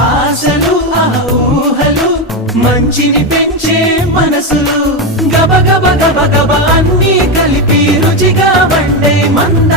ఆశలు ఆ ఊహలు మంచిని పెంచే మనసులు గబ గబ గబ గబ అన్నీ కలిపి రుచిగా వండే మంద